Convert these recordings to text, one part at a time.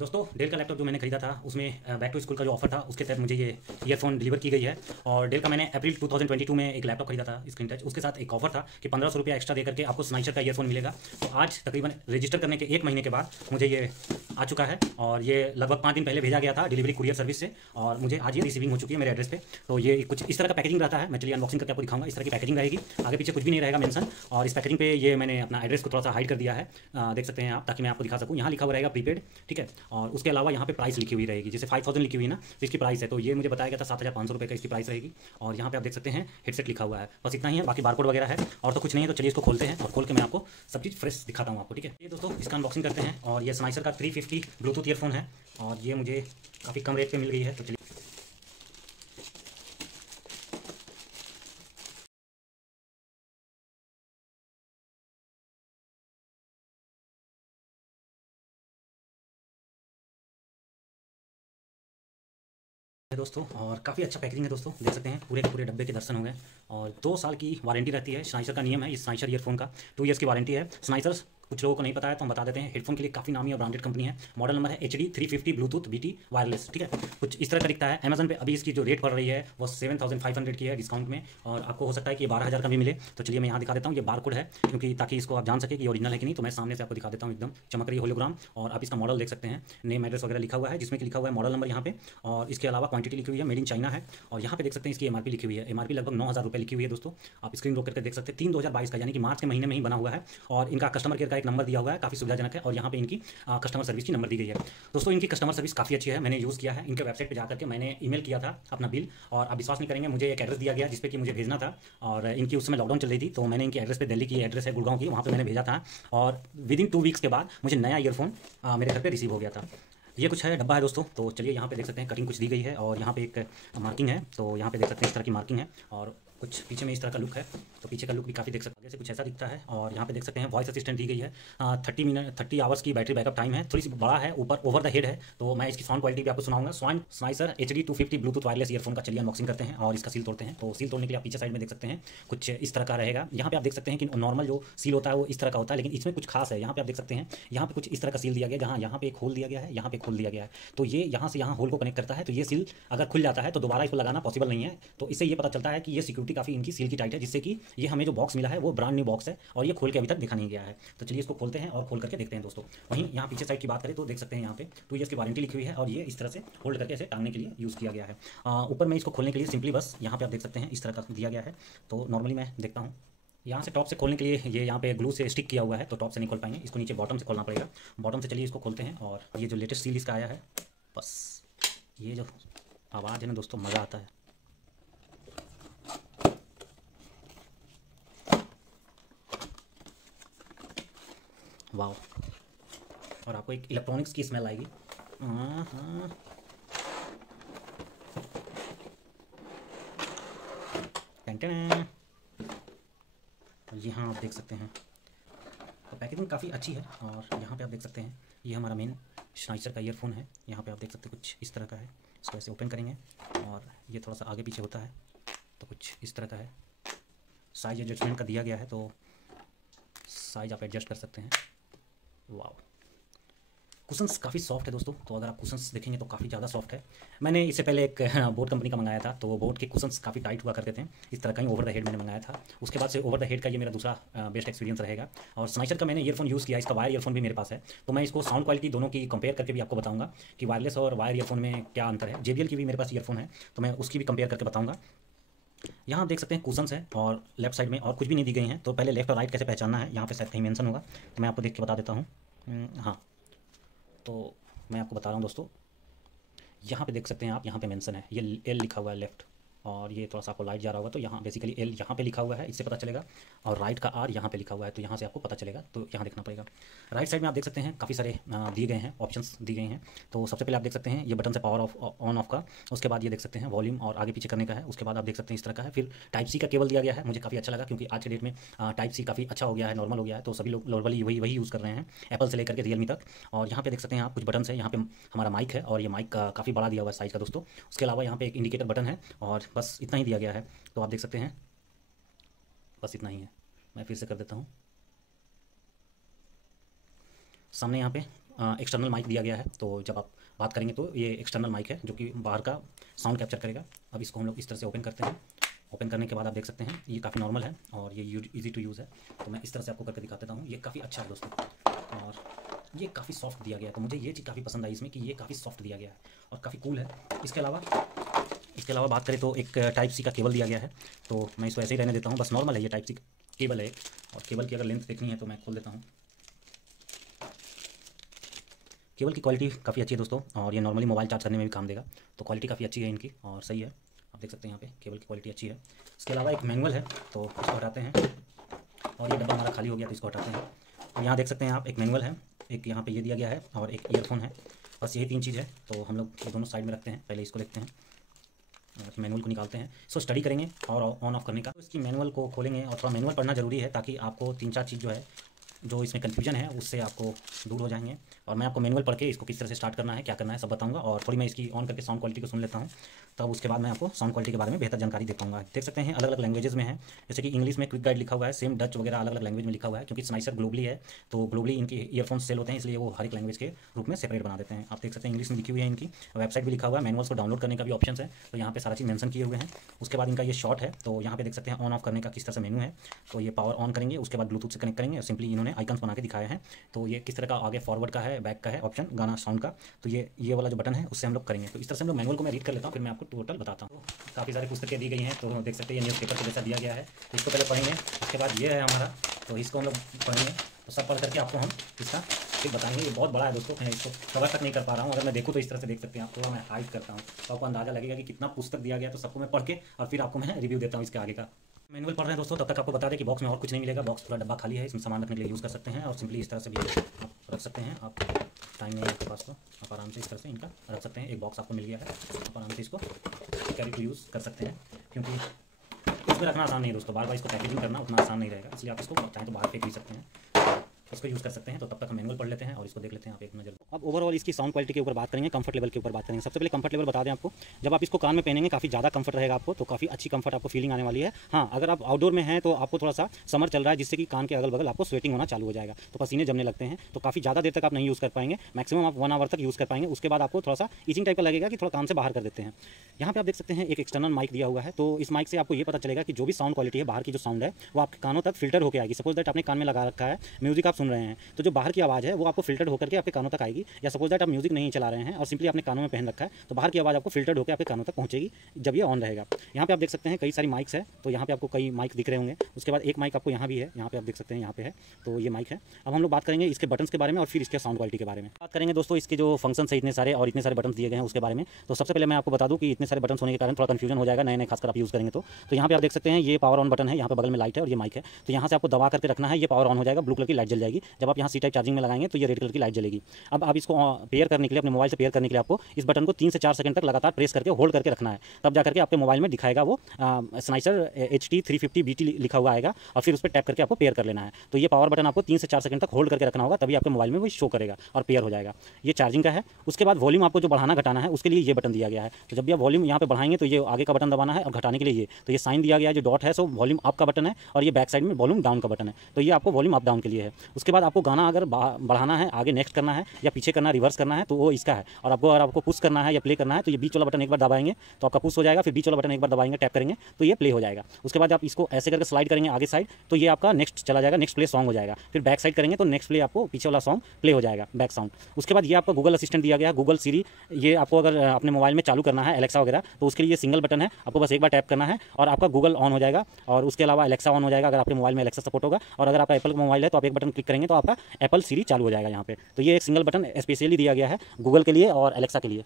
दोस्तों डेल का लैपटॉप जो मैंने खरीदा था उसमें बैक टू स्कूल का जो ऑफर था उसके तहत मुझे ये ईयरफोन डिलीवर की गई है। और डेल का मैंने अप्रैल 2022 में एक लैपटॉप खरीदा था स्क्रीन टच, उसके साथ एक ऑफर था कि 1500 रुपया एक्स्ट्रा दे करके आपको स्नाइचर का ईयरफोन मिलेगा। तो आज तकरीबन रजिस्टर करने के 1 महीने के बाद मुझे ये आ चुका है और ये लगभग 5 दिन पहले भेजा गया था डिलीवरी कुरियर सर्विस से और मुझे आज ये रिसीविंग हो चुकी है मेरे एड्रेस पे। तो ये कुछ इस तरह का पैकेजिंग रहता है, मैं चलिए अनबॉक्सिंग करके आपको दिखाऊंगा। इस तरह की पैकेजिंग रहेगी, आगे पीछे कुछ भी नहीं रहेगा मेंशन। और इस पैकेजिंग पे ये मैंने अपना एड्रेस को थोड़ा सा हाइड कर दिया है, देख सकते हैं आप, ताकि मैं आपको दिखा सकूँ। यहाँ लिखा हुआ रहेगा प्रीपेड, ठीक है। और उसके अलावा यहाँ पे प्राइस लिखी हुई रहेगी, जैसे 5000 लिखी हुई ना, तो इसकी प्राइस है। तो ये मुझे बताया गया था 7500 रुपये का इसकी प्राइस रहेगी। और यहाँ पे आप देख सकते हैं हेडसेट लिखा हुआ है, बस इतना ही है, बाकी बारकोड वगैरह है और तो कुछ नहीं है। तो चलिए इसको खोलते हैं और खोल के मैं आपको सब चीज़ फ्रेश दिखाता हूँ आपको, ठीक है। ये दोस्तों इसका अनबॉक्सिंग करते हैं। और ये स्नाइचर का 350 ब्लूटूथ ईयरफोन है और ये मुझे काफ़ी कम रेट पे मिल गई है। तो चलिए है दोस्तों, और काफ़ी अच्छा पैकेजिंग है दोस्तों, देख सकते हैं पूरे के पूरे डब्बे के दर्शन हो गए। और 2 साल की वारंटी रहती है, स्नाइचर का नियम है, इस स्नाइचर ईयरफोन का 2 ईयर्स की वारंटी है। स्नाइचर कुछ लोगों को नहीं पता है तो हम बता देते हैं, हेडफोन के लिए काफ़ी नामी और ब्रांडेड कंपनी है। मॉडल नंबर है HD 350 ब्लूटूथ BT वायरलेस, ठीक है। कुछ इस तरह का दिखता है। अमेजन पे अभी इसकी जो रेट पड़ रही है वो 7500 की है डिस्काउंट में, और आपको हो सकता है कि ये 12000 का भी मिले। तो चलिए मैं यहाँ दिखा देता हूँ, ये बारकोड है, क्योंकि ताकि इसको आप जान सके कि ओरिजिनल है कि नहीं। तो मैं सामने से आपको दिखा देता हूँ, एकदम चमक रही है होलोग्राम। और आप इसका मॉडल देख सकते हैं, नेम एड्रेस वगैरह लिखा हुआ है, जिसमें कि लिखा हुआ है मॉडल नंबर यहाँ पे। और इसके अलावा क्वांटिटी लिखी हुई है, मेड इन चाइना है। और यहाँ पे देख सकते हैं इसकी MRP लिखी हुई है, MRP लगभग 9000 रुपये लिखी हुई है दोस्तों। आप स्क्रीन रोक करके देख सकते हैं, 3/2022 का, यानी कि मार्च के महीने में ही बना हुआ है। और इनका कस्टमर केयर का एक नंबर दिया हुआ है, काफ़ी सुविधाजनक है। और यहाँ पे इनकी कस्टमर सर्विस की नंबर दी गई है। दोस्तों इनकी कस्टमर सर्विस काफ़ी अच्छी है, मैंने यूज़ किया है। इनके वेबसाइट पर जाकर के मैंने ईमेल किया था अपना बिल, और आप विश्वास नहीं करेंगे, मुझे एक एड्रेस दिया गया जिस पे कि मुझे भेजना था। और इनकी उस समय लॉकडाउन चल रही थी, तो मैंने इनकी एड्रेस पे, दिल्ली की एड्रेस है गुड़गांव की, वहाँ पे मैंने भेजा था। और विदिन 2 वीक्स के बाद मुझे नया ईयरफोन मेरे घर पे रिसीव हो गया था। ये कुछ है डब्बा है दोस्तों। तो चलिए यहाँ पे देख सकते हैं कटिंग कुछ दी गई है, और यहाँ पे एक मार्किंग है। तो यहाँ पे देख सकते हैं इस तरह की मार्किंग है, और कुछ पीछे में इस तरह का लुक है। तो पीछे का लुक भी काफ़ी देख सकते हैं, आगे से कुछ ऐसा दिखता है। और यहाँ पे देख सकते हैं वॉइस असिस्टेंट दी गई है, 30 आवर्स की बैटरी बैकअप टाइम है, थोड़ी सी बड़ा है, ऊपर ओवर द हेड है। तो मैं इसकी साउंड क्वालिटी भी आपको सुनाऊंगा। स्नाइचर HD 250 ब्लूटूथ वायरलेस ईयरफोन का चलिए अनबॉक्सिंग करते हैं और इसका सील तोड़ते हैं। तो सील तोड़ने के लिए आप पीछे साइड में देख सकते हैं कुछ इस तरह का रहेगा। यहाँ पे आप देख सकते हैं कि नॉर्मल जो सील होता है वो इस तरह का होता है, लेकिन इसमें कुछ खास है। यहाँ पे आप देख सकते हैं, यहाँ पे कुछ इस तरह का सील दिया गया, जहाँ यहाँ पे एक होल दिया गया है, यहाँ पे एक होल दिया गया है। तो ये यहाँ से यहाँ होल को कनेक्ट करता है। तो ये सील अगर खुल जाता है तो दोबारा इसको लगाना पॉसिबल नहीं है। तो इससे ये पता चलता है कि ये सिक्योरिटी काफ़ी इनकी सील की टाइट है, जिससे कि ये हमें जो बॉक्स मिला है वो ब्रांड न्यू बॉक्स है और ये खोल के अभी तक दिखा नहीं गया है। तो चलिए इसको खोलते हैं और खोल करके देखते हैं दोस्तों। वहीं यहाँ पीछे साइड की बात करें तो देख सकते हैं यहाँ पे 2 ईयर्स की वारंटी लिखी हुई है, और ये इस तरह से होल्ड करके ऐसे टांगने के लिए यूज़ किया गया है। ऊपर में इसको खोलने के लिए सिंपली बस यहाँ पे आप देख सकते हैं इस तरह का दिया गया है। तो नॉर्मली मैं देखता हूँ, यहाँ से टॉप से खोलने के लिए ये यहाँ पे ग्लू से स्टिक किया हुआ है, तो टॉप से नहीं खोल पाएंगे, इसको नीचे बॉटम से खोलना पड़ेगा। बॉटम से चलिए इसको खोलते हैं। और ये जो लेटेस्ट सील इसका आया है, बस ये जो आवाज़ है ना दोस्तों, मज़ा आता है। वाह, और आपको एक इलेक्ट्रॉनिक्स की स्मेल आएगी। हाँ हाँ, टेंटेन। ये हाँ आप देख सकते हैं, तो पैकेजिंग काफ़ी अच्छी है। और यहाँ पे आप देख सकते हैं ये हमारा मेन स्नाइचर का ईयरफोन है। यहाँ पे आप देख सकते हैं कुछ इस तरह का है, इसको ऐसे ओपन करेंगे और ये थोड़ा सा आगे पीछे होता है, तो कुछ इस तरह का है। साइज एडजस्टमेंट का दिया गया है, तो साइज आप एडजस्ट कर सकते हैं। वाह, कुशन्स काफ़ी सॉफ्ट है दोस्तों। तो अगर आप कुशन्स देखेंगे तो काफ़ी ज़्यादा सॉफ्ट है। मैंने इससे पहले एक बोट कंपनी का मंगाया था, तो बोट के कुशन्स काफ़ी टाइट हुआ करते थे, इस तरह का ही ओवर द हेड मैंने मंगाया था। उसके बाद से ओवर द हेड का ये मेरा दूसरा बेस्ट एक्सपीरियंस रहेगा। और स्नाइचर का मैंने ईयरफोन यूज़ किया, इसका वायर ईयरफोन भी मेरे पास है। तो मैं इसको साउंड क्वालिटी दोनों की कंपेयर करके भी आपको बताऊँगा कि वायरलेस और वायर ईयरफोन में क्या अंतर है। JBL की भी मेरे पास ईयरफोन है, तो मैं उसकी भी कंपेयर करके बताऊँगा। यहाँ आप देख सकते हैं कुशन्स है, और लेफ्ट साइड में और कुछ भी नहीं दी गई हैं। तो पहले लेफ्ट और राइट कैसे पहचानना है, यहाँ पे शायद कहीं मेंशन होगा, तो मैं आपको देख के बता देता हूँ। हाँ, तो मैं आपको बता रहा हूँ दोस्तों, यहाँ पे देख सकते हैं आप, यहाँ पे मेंशन है, ये L लिखा हुआ है लेफ्ट, और ये थोड़ा सा आपको लाइट जा रहा होगा, तो यहाँ बेसिकली L यहाँ पे लिखा हुआ है, इससे पता चलेगा। और राइट का R यहाँ पे लिखा हुआ है, तो यहाँ से आपको पता चलेगा, तो यहाँ देखना पड़ेगा। राइट साइड में आप देख सकते हैं काफ़ी सारे दिए गए हैं, ऑप्शंस दिए गए हैं। तो सबसे पहले आप देख सकते हैं ये बटन से पावर ऑफ ऑन ऑफ का, उसके बाद ये देख सकते हैं वॉल्यूम और आगे पीछे करने का है। उसके बाद आप देख सकते हैं इस तरह का है। फिर टाइप C का केबल दिया गया है, मुझे काफ़ी अच्छा लगा, क्योंकि आज के डेट में टाइप C काफ़ी अच्छा हो गया है, नॉर्मल हो गया है, तो सभी लोग नॉर्मली वही यूज़ कर रहे हैं, एप्पल से लेकर के रियलमी तक। और यहाँ पे देख सकते हैं आप कुछ बटन है, यहाँ पे हमारा माइक है, और ये माइक काफ़ी बड़ा दिया हुआ है साइज़ का दोस्तों। उसके अलावा यहाँ पे एक इंडिकेटर बटन है, और बस इतना ही दिया गया है। तो आप देख सकते हैं बस इतना ही है। मैं फिर से कर देता हूँ। सामने यहाँ पे एक्सटर्नल माइक दिया गया है, तो जब आप बात करेंगे तो ये एक्सटर्नल माइक है जो कि बाहर का साउंड कैप्चर करेगा। अब इसको हम लोग इस तरह से ओपन करते हैं। ओपन करने के बाद आप देख सकते हैं ये काफ़ी नॉर्मल है और ये ईजी टू यूज़ है। तो मैं इस तरह से आपको करके दिखा देता हूँ। ये काफ़ी अच्छा है दोस्तों, और ये काफ़ी सॉफ्ट दिया गया है। तो मुझे ये चीज़ काफ़ी पसंद आई इसमें कि ये काफ़ी सॉफ्ट दिया गया है और काफ़ी कूल है। इसके अलावा बात करें तो एक टाइप सी का केबल दिया गया है, तो मैं इसको ऐसे ही रहने देता हूँ। बस नॉर्मल है, ये टाइप सी केबल है एक। और केबल की अगर लेंथ देखनी है तो मैं खोल देता हूँ। केबल की क्वालिटी काफ़ी अच्छी है दोस्तों, और ये नॉर्मली मोबाइल चार्ज करने में भी काम देगा। तो क्वालिटी काफ़ी अच्छी है इनकी और सही है। आप देख सकते हैं यहाँ पे केबल की क्वालिटी अच्छी है। इसके अलावा एक मैनुअल है, तो इसको हटाते हैं और ये डब्बा हमारा खाली हो गया, तो इसको हटाते हैं। और यहाँ देख सकते हैं आप एक मैनुअल है, एक यहाँ पे ये दिया गया है और एक ईयरफोन है। बस यही 3 चीज़ है। तो हम लोग ये दोनों साइड में रखते हैं। पहले इसको देखते हैं, मैनुअल को निकालते हैं। इसको स्टडी करेंगे और ऑन ऑफ करने का। तो इसकी मैनुअल को खोलेंगे और थोड़ा मैनुअल पढ़ना जरूरी है, ताकि आपको 3-4 चीज़ जो इसमें कन्फ्यूजन है उससे आपको दूर हो जाएंगे। और मैं आपको मैनुअल पढ़ के इसको किस तरह से स्टार्ट करना है, क्या करना है, सब बताऊंगा। और थोड़ी मैं इसकी ऑन करके साउंड क्वालिटी को सुन लेता हूँ, तब उसके बाद मैं आपको साउंड क्वालिटी के बारे में बेहतर जानकारी दे पाऊंगा। देख सकते हैं अलग अलग लैंग्वेजेस में है, जैसे कि इंग्लिश में क्विक गाइड लिखा हुआ है, सेम डच वगैरह अलग अलग लैंग्वेज में लिखा हुआ है। क्योंकि स्नाइसर ग्लोबली है, तो ग्लोबली इनके ईयरफोन्स सेल होते हैं, इसलिए वो हर एक लैंग्वेज के रूप में सेपरेट बना देते हैं। आप देख सकते हैं इंग्लिश में लिखी हुई है, इनकी वेबसाइट भी लिखा हुआ है। मैनुअल्स को डाउनलोड करने का भी ऑप्शन है, तो यहाँ पे सारा चीज़ मेंशन किए हुए हैं। उसके बाद इनका ये शॉर्ट है, तो यहाँ पे देख सकते हैं ऑन ऑफ करने का किस तरह से मेनू है। तो ये पावर ऑन करेंगे, उसके बाद ब्लूटूथ से कनेक्ट करेंगे। सिंपली इन्होंने आइकन्स बना के दिखाया है। तो ये किस तरह का आगे फॉरवर्ड का है, बैक का है ऑप्शन, गाना साउंड का। तो ये वाला जो बटन है उससे हम लोग करेंगे। तो इस तरह से हम लोग मैनुअल को मैं रीड कर लेता हूँ, फिर मैं आपको टोटल बताता हूँ। काफ़ी सारी पुस्तकें दी गई हैं, तो देख सकते हैं ये न्यूज़पेपर के जैसा दिया गया है। तो इसको पहले पढ़ेंगे, उसके बाद ये है हमारा, तो इसको हम लोग पढ़ेंगे। तो सब पढ़ करके आपको हम इसका फिर बताएंगे। ये बहुत बड़ा है दोस्तों, मैं इसको कवर तक नहीं कर पा रहा हूँ। अगर मैं देखूँ तो इस तरह से देख सकते हैं आप। थोड़ा मैं हाइड करता हूँ तो आपको अंदाजा लगेगा कि कितना पुस्तक दिया गया। तो सबको मैं पढ़ के और फिर आपको मैं रिव्यू देता हूँ इसके आगे का। मैनुअल पढ़ रहे हैं दोस्तों, तब तक आपको बता दें कि बॉक्स में और कुछ नहीं मिलेगा। बॉक्स पूरा डब्बा खाली है, इसमें सामान रखने के लिए यूज़ कर सकते हैं। और सिंपली इस तरह से भी आप रख सकते हैं। आप टाइम नहीं है आपके पास तो आप आराम से इस तरह से इनका रख सकते हैं। एक बॉक्स आपको मिल गया है, आप आराम से इसको कैरी टू यूज़ कर सकते हैं। क्योंकि इसमें रखना आसान नहीं है दोस्तों, बार बार इसको पैकेजिंग करना उतना आसान नहीं रहेगा, इसलिए आप इसको चाहे तो बाहर फेंक भी सकते हैं, इसको यूज़ कर सकते हैं। तो तब तक हम मैनुअल पढ़ लेते हैं और इसको देख लेते हैं आप एक नज़र। अब ओवरऑल इसकी साउंड क्वालिटी के ऊपर बात करेंगे, कंफर्ट लेवल के ऊपर बात करेंगे। सबसे पहले कंफर्ट लेवल बता दें आपको, जब आप इसको कान में पहनेंगे काफ़ी ज़्यादा कंफर्ट रहेगा आपको, तो काफ़ी अच्छी कंफर्ट आपको फीलिंग आने वाली है। हाँ, अगर आप आउटडोर में हैं तो आपको थोड़ा सा समर चल रहा है, जिससे कि कान के अगल बगल आपको स्वेटिंग होना चालू हो जाएगा, तो पसीने जमने लगते हैं। तो काफ़ी ज़्यादा देर तक आप नहीं यूज़ कर पाएंगे, मैक्सिमम आप 1 आवर तक यूज़ कर पाएंगे। उसके बाद आपको थोड़ा सा ईचिंग टाइप का लगेगा कि थोड़ा कान से बाहर कर देते हैं। यहाँ पे आप देख सकते हैं एक एक्सटर्नल माइक दिया हुआ है, तो इस माइक से आपको ये पता चलेगा कि जो भी साउंड क्वालिटी है, बाहर की जो साउंड है वो आपके कानों तक फिल्टर होकर आएगी। सपोज दैट आपने कान में लगा रखा है, म्यूजिक आप सुन रहे हैं, तो जो बाहर की आवाज़ है वो आपको फिल्टर होकर के आपके कानों तक आएगी। या सपोज दैट आप म्यूजिक नहीं चला रहे हैं और सिंपली आपने कानों में पहन रखा है, तो बाहर की आवाज़ आपको फिल्टर्ड होकर आपके कानों तक पहुंचेगी जब ये ऑन रहेगा। यहाँ पे आप देख सकते हैं कई सारी माइक्स है, तो यहाँ पे आपको कई माइक दिख रहे होंगे। उसके बाद एक माइक आपको यहाँ भी है, यहाँ पे आप देख सकते हैं यहाँ पे है, तो ये माइक है। अब हम लोग बात करेंगे इसके बटन्स के बारे में और फिर इसके साउंड क्वालिटी के बारे में बात करेंगे दोस्तों। इसके जो फंक्शन है इतने सारे और इतने सारे बटन दिए गए हैं उसके बारे में। तो सबसे पहले मैं आपको बता दूं कि इतने सारे बटन होने के कारण थोड़ा कंफ्यूजन हो जाएगा, नए खासकर आप यूज़ करेंगे तो यहाँ पे आप देख सकते हैं ये पावर ऑन बटन है, यहाँ पे बगल में लाइट है और ये माइक है। तो यहाँ से आपको दबा करके रखना है, ये पावर ऑन हो जाएगा, ब्लू कलर की लाइट जल जाएगी। जब आप यहाँ सी टाइप चार्जिंग में लगाएंगे तो ये रेड कलर की लाइट जलेगी। अब आप इसको पेयर करने के लिए, अपने मोबाइल से पेयर करने के लिए आपको इस बटन को 3 से 4 सेकंड तक लगातार प्रेस करके होल्ड करके रखना है, तब जाकर के आपके मोबाइल में दिखाएगा वो स्नाइसर HT350 BT लिखा हुआ आएगा और फिर उस पर टैप करके आपको पेयर कर लेना है। तो ये पावर बटन आपको 3 से 4 सेकंड तक होल्ड करके रखना होगा, तभी आपके मोबाइल में वो शो करेगा और पेयर हो जाएगा। ये चार्जिंग का है। उसके बाद वॉल्यूम आपको जो बढ़ाना घटाना है उसके लिए ये बटन दिया गया है। तो जब भी आप वॉल्यूम यहाँ पे बढ़ाएंगे तो ये आगे का बटन दबाना है और घटाने के लिए ये, तो ये साइन दिया गया है जो डॉट है, सो वॉल्यूम अप का बटन है और ये बैक साइड में वॉल्यूम डाउन का बटन है, तो ये आपको वॉल्यूम अप डाउन के लिए है। उसके बाद आपको गाना अगर बढ़ाना है, आगे नेक्स्ट करना है या पीछे करना है, रिवर्स करना है, तो वो इसका है। और आपको अगर आपको पुश करना है या प्ले करना है तो ये बीच वाला बटन एक बार दबाएंगे तो आपका पुश हो जाएगा, फिर बीच वाला बटन एक बार दबाएंगे, टैप करेंगे तो ये प्ले हो जाएगा। उसके बाद आप इसको ऐसे करके स्लाइड करेंगे आगे साइड तो ये आपका नेक्स्ट चला जाएगा, नेक्स्ट प्ले सॉन्ग हो जाएगा। फिर बैक साइड करेंगे तो नेक्स्ट प्ले आपको पीछे वाला सॉन्ग प्ले हो जाएगा, बैक साउंड। उसके बाद ये आपका गूगल असिस्टेंट दिया गया, गूगल सीरी। ये आपको अगर अपने मोबाइल में चालू करना है एलेक्सा वगैरह, तो उसके लिए सिंगल बटन है, आपको बस एक बार टैप करना है और आपका गूगल ऑन हो जाएगा। और उसके अलावा एलेक्सा ऑन हो जाएगा अगर आपके मोबाइल में एलेक्सा सपोर्ट होगा। और अगर आपका एप्पल का मोबाइल है तो आप एक बटन क्लिक करेंगे तो आपका एप्पल सीरी चालू हो जाएगा यहाँ पे। तो ये एक सिंगल बटन स्पेशली दिया गया है गूगल के लिए और एलेक्सा के लिए।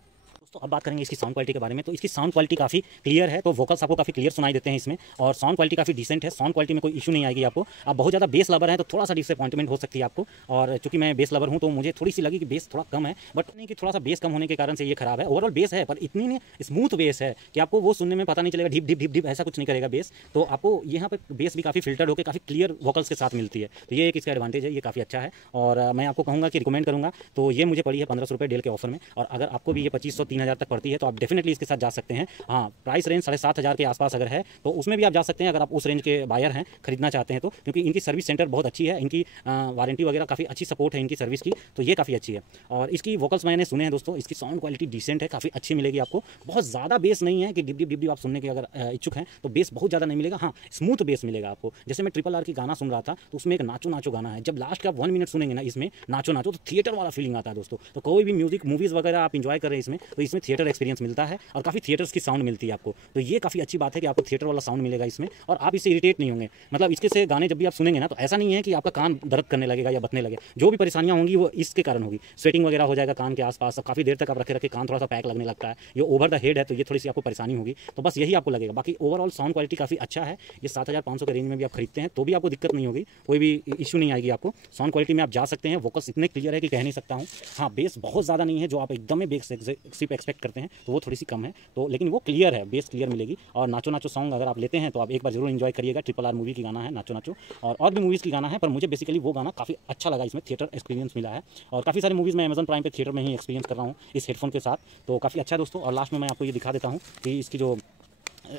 तो अब बात करेंगे इसकी साउंड क्वालिटी के बारे में। तो इसकी साउंड क्वालिटी काफ़ी क्लियर है, तो वोकल्स आपको काफ़ी क्लियर सुनाई देते हैं इसमें, और साउंड क्वालिटी काफ़ी डिसेंट है। साउंड क्वालिटी में कोई इशू नहीं आएगी आपको। आप बहुत ज़्यादा बेस लवर हैं तो थोड़ा सा डिसअपॉइंटमेंट हो सकती है आपको, और चूंकि मैं बेस लवर हूँ तो मुझे थोड़ी सी लगी कि बेस थोड़ा कम है, बट नहीं कि थोड़ा सा बेस कम होने के कारण से ये खराब है। ओवरऑल बेस है पर इतनी नहीं स्मूथ बेस है कि आपको वो सुनने में पता नहीं चलेगा ढिप ढिप ढिप ढिप, ऐसा कुछ नहीं करेगा बेस। तो आपको यहाँ पर बेस भी काफ़ी फिल्टर्ड होकर काफ़ी क्लियर वोकल्स के साथ मिलती है, तो ये एक इसका एडवांटेज है, ये काफ़ी अच्छा है। और मैं आपको कहूँगा कि रिकमेंड करूँगा, तो ये मुझे पड़ी है 1500 रुपये डेल के ऑफर में। और अगर आपको भी ये 2500-3000 3,000 तक पड़ती है, तो आप डेफिनेटली इसके साथ जा सकते हैं। हाँ, प्राइस रेंज 7,500 के आसपास अगर है तो उसमें भी आप जा सकते हैं, अगर आप उस रेंज के बायर हैं, खरीदना चाहते हैं तो, क्योंकि इनकी सर्विस सेंटर बहुत अच्छी है, इनकी वारंटी वगैरह काफ़ी अच्छी सपोर्ट है इनकी सर्विस की, तो ये काफ़ी अच्छी है। और इसकी वोकल्स मैंने सुने हैं दोस्तों, इसकी साउंड क्वालिटी डिसेंट है, काफ़ी अच्छी मिलेगी आपको। बहुत ज़्यादा बेस नहीं है कि डिप डिप डिप डिप आप सुनने के अगर इच्छुक हैं तो बेस बहुत ज़्यादा नहीं मिलेगा। हाँ, स्मूथ बेस मिलेगा आपको। जैसे मैं RRR की गाना सुन रहा था तो उसमें एक नाचो नाचो गाना है, जब लास्ट का 1 मिनट सुनेंगे ना इसमें नाचो नाचो, तो थिएटर वाला फीलिंग आता है दोस्तों। तो कोई भी म्यूजिक मूवीज़ वगैरह आप इंजॉय कर रहे हैं इसमें, तो इसमें थिएटर एक्सपीरियंस मिलता है और काफ़ी थिएटर्स की साउंड मिलती है आपको। तो ये काफ़ी अच्छी बात है कि आपको थिएटर वाला साउंड मिलेगा इसमें, और आप इससे इरिटेट नहीं होंगे। मतलब इसके से गाने जब भी आप सुनेंगे ना, तो ऐसा नहीं है कि आपका कान दर्द करने लगेगा या बथने लगे। जो भी परेशानियां होंगी वो इसके कारण होगी। स्वेटिंग वगैरह हो जाएगा कान के आसपास, काफ़ी देर तक आप रखे रखे कान थोड़ा सा पैक लगने लगता है, ये ओवर द हेड है, तो ये थोड़ी सी आपको परेशानी होगी। तो बस यही आपको लगेगा। बाकी ओवरऑल साउंड क्वालिटी काफ़ी अच्छा है। ये 7,500 के रेंज में भी आप खरीदते हैं तो भी आपको दिक्कत नहीं होगी, कोई भी इशू नहीं आएगी आपको। साउंड क्वालिटी में आप जा सकते हैं, वोकल्स इतने क्लियर है कि कह नहीं सकता हूँ। हाँ, बेस बहुत ज़्यादा नहीं है जो आप एकदम में बेस सिर्फ एक्सपेक्ट करते हैं, तो वो थोड़ी सी कम है, तो लेकिन वो क्लियर है, बेस क्लियर मिलेगी। और नाचो नाचो सॉन्ग अगर आप लेते हैं तो आप एक बार जरूर एंजॉय करिएगा। RRR मूवी की गाना है नाचो नाचो, और भी मूवीज़ की गाना है, पर मुझे बेसिकली वो गाना काफ़ी अच्छा लगा, इसमें थिएटर एक्सपीरियंस मिला है। और काफ़ी सारी मूवीज़ मैं अमेजन प्राइम पे थिएटर में ही एक्सपीरियंस कर रहा हूँ इस हेडफोन के साथ, तो काफ़ी अच्छा है दोस्तों। और लास्ट में मैं आपको ये दिखा देता हूँ कि इसकी जो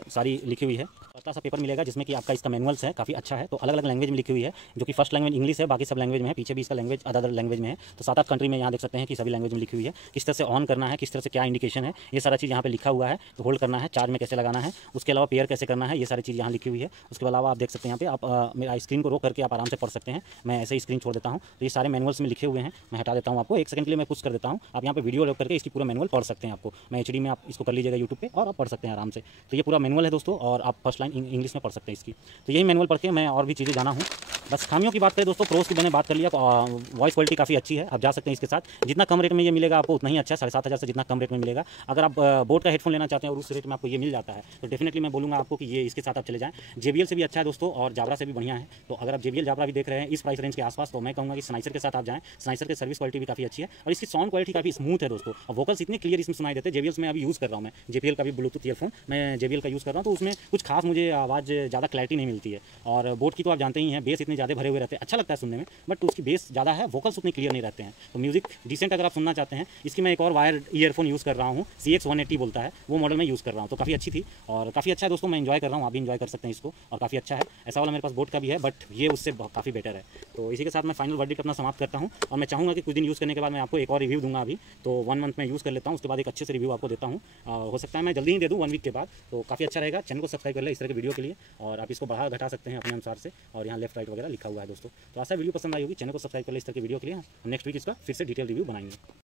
सारी लिखी हुई है, पतला सा पेपर मिलेगा जिसमें कि आपका इसका मैनुअल्स है, काफ़ी अच्छा है। तो अलग अलग लैंग्वेज में लिखी हुई है, जो कि फर्स्ट लैंग्वेज इंग्लिश है, बाकी सब लैंग्वेज में है। पीछे भी इसका लैंग्वेज अदर लैंग्वेज में है, तो 7-8 कंट्री में यहाँ देख सकते हैं कि सभी लैंग्वेज में लिखी हुई है। किस तरह से ऑन करना है, किस तरह से क्या इंडिकेशन है, ये सारा चीज़ यहाँ पे लिखा हुआ है। तो होल्ड करना है, चार्ज में कैसे लगाना है, उसके अलावा पेयर कैसे करना है, ये सारी चीज़ यहाँ लिखी हुई है। उसके अलावा आप देख सकते हैं यहाँ पे आप मेरा स्क्रीन को रोक करके आप आराम से पढ़ सकते हैं। मैं ऐसे ही स्क्रीन छोड़ देता हूँ, तो ये सारे मैनुअल्स में लिखे हुए हैं। मैं हटा देता हूँ आपको, 1 सेकंड के लिए मैं पुश कर देता हूँ। आप यहाँ पे वीडियो रोक करके इसकी पूरा मैनुअल पढ़ सकते हैं। आपको मैं HD में आप इसको कर लीजिएगा यूट्यूब पे, और आप पढ़ सकते हैं आराम से। तो ये पूरा मैनुअल है दोस्तों, और आप फर्स्ट लाइन इंग्लिश में पढ़ सकते हैं इसकी। तो यही मैनुअल पढ़ के मैं और भी चीज़ें जाना हूँ। बस खामियों की बात करें दोस्तों, प्रोस की मैंने बात कर लिया। वॉइस क्वालिटी काफ़ी अच्छी है, आप जा सकते हैं इसके साथ। जितना कम रेट में ये मिलेगा आपको उतना ही अच्छा है, 7,500 से जितना कम रेट में मिलेगा। अगर आप बोट का हेडफोन लेना चाहते हैं और उस रेट में आपको ये मिल जाता है, तो डेफिनेटली मैं बोलूँगा आपको कि ये इसके साथ आप चले जाएँ। JBL से भी अच्छा है दोस्तों, और जाब्रा से भी बढ़िया है। तो अगर आप JBL जाब्रा भी देख रहे हैं इस प्राइस रेंज के आसपास, तो मैं कहूँगा कि स्नाइसर के साथ आप जाएँ। स्नाइसर की सर्विस क्वालिटी भी काफ़ी अच्छी है, और इसकी साउंड क्वालिटी काफ़ी स्मूथ है दोस्तों। और वोकल्स इतने क्लियर इसमें सुनाई देते हैं। JBL में अभी यूज़ कर रहा हूँ मैं, JBL का भी ब्लूटूथ ईयरफोन मैं JBL का यूज़ कर रहा हूँ, तो उसमें कुछ खास मुझे आवाज़ ज़्यादा क्लैरिटी नहीं मिलती है। और बोट की तो आप जानते ही हैं, बेस इतने ज़्यादा भरे हुए रहते हैं, अच्छा लगता है सुनने में, बट उसकी बेस ज़्यादा है, वोकल्स उतने क्लियर नहीं रहते हैं। तो म्यूजिक डिसेंट अगर आप सुनना चाहते हैं, इसकी मैं एक और वायर ईयरफोन यूज़ कर रहा हूँ, CX180 बोलता है, वो मॉडल में यूज़ कर रहा हूँ। तो काफ़ी अच्छी थी और काफ़ी अच्छा है दोस्तों, मैं एंजॉय कर रहा हूँ, आप भी एंजॉय कर सकते हैं इसको, और काफ़ी अच्छा है। ऐसा वाला मेरे पास बोट का भी है, बट ये उससे काफ़ी बेटर है। तो इसी के साथ मैं फाइनल वर्डिक्ट अपना समाप्त करता हूँ, और मैं चाहूँगा कि कुछ दिन यूज़ करने के बाद मैं आपको एक और रिव्यू दूंगा। अभी तो 1 मंथ में यूज़ कर लेता हूँ, उसके बाद एक अच्छे से रिव्यू आपको देता हूँ। हो सकता है मैं जल्दी ही दे दूँ 1 वीक के बाद, तो काफ़ी अच्छा रहेगा। चैनल को सब्सक्राइब कर ले इस तरह के वीडियो के लिए, और आप इसको बढ़ा घटा सकते हैं अपने अनुसार से, और यहाँ लेफ्ट राइट वगैरह लिखा हुआ है दोस्तों। तो ऐसा वीडियो पसंद आई होगी, चैनल को सब्सक्राइब कर ले इस तरह के वीडियो के लिए। हम नेक्स्ट वीक इसका फिर से डिटेल रिव्यू बनाएंगे।